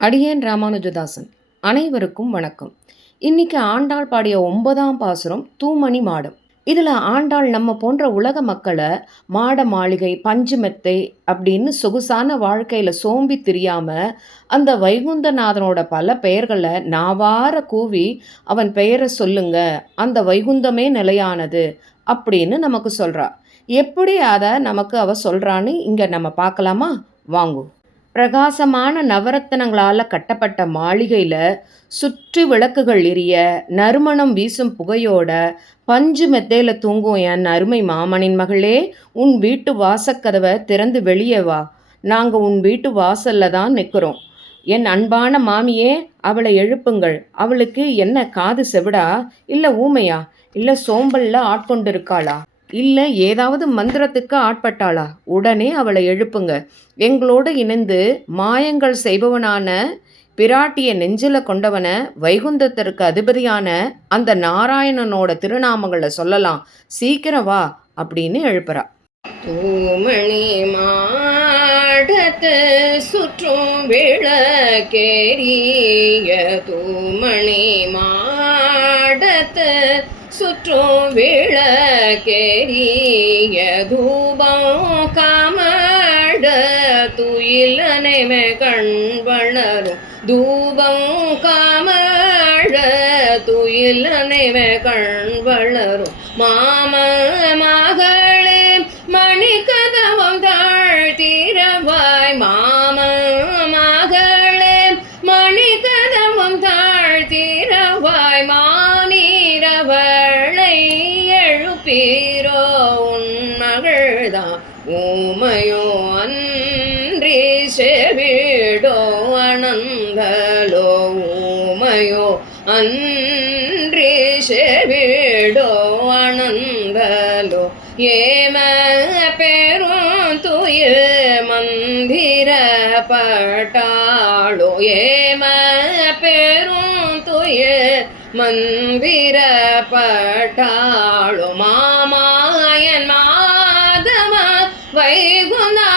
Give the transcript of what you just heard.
அடியேன் ராமானுஜதாசன். அனைவருக்கும் வணக்கம். இன்னைக்கு ஆண்டாள் பாடிய 9ஆம் பாசுரம் தூமணி மாடம். இதில் ஆண்டாள் நம்ம போன்ற உலக மக்களை மாட மாளிகை பஞ்சு மெத்தை அப்படின்னு சொகுசான வாழ்க்கையில் சோம்பி திரியாமல் அந்த வைகுந்தநாதனோட பல பெயர்களை நாவார கூவி அவன் பெயரை சொல்லுங்க, அந்த வைகுந்தமே நிலையானது அப்படின்னு நமக்கு சொல்கிறா. எப்படி அதை நமக்கு அவ சொல்கிறான்னு இங்கே நம்ம பார்க்கலாமா? வாங்கும். பிரகாசமான நவரத்தனங்களால் கட்டப்பட்ட மாளிகையில் சுற்றி விளக்குகள் எரிய நறுமணம் வீசும் புகையோட பஞ்சு மெத்தையில் தூங்கும் என் அருமை மாமனின் மகளே, உன் வீட்டு வாசக்கதவை திறந்து வெளியே வா. நாங்கள் உன் வீட்டு வாசல்ல தான் நிற்கிறோம். என் அன்பான மாமியே, அவளை எழுப்புங்கள். அவளுக்கு என்ன காது செவிடா, இல்லை ஊமையா, இல்லை சோம்பல்ல ஆட்கொண்டிருக்காளா, இல்லை ஏதாவது மந்திரத்துக்கு ஆட்பட்டாளா? உடனே அவளை எழுப்புங்க. எங்களோடு இணைந்து மாயங்கள் செய்பவனான பிராட்டிய நெஞ்சில் கொண்டவன வைகுந்தத்திற்கு அதிபதியான அந்த நாராயணனோட திருநாமங்களை சொல்லலாம். சீக்கிரம் வா அப்படின்னு எழுப்புறா. தூமணி மாடத்து சுற்றும் விளக்கேரிய தூமணி மாடத்து சுற்றும் விளக்கேரிய தூபம் காமட துயிலனைமே கண் வளரும் தூபம் காமட துயிலனைமே கண் வளரும் மாம மகளே மணி கதவம் தாழ்த்திரவாய் மாம மகளே மணி கதவம் தாழ்த்திரவாய் மாமீரவளை எழுப்பீரோ உன் மகள்தான் ஊமையோ அன்றி செவிடோ அனந்தலோ ஊமையோ அன்றி செவிடோ அனந்தலோ ஏம பெரும் துய மந்திர பட்டாளோ ஏம பெரும் துய மந்திர பட்டாளோ மாமாயன் மாதவ வைகுந்தா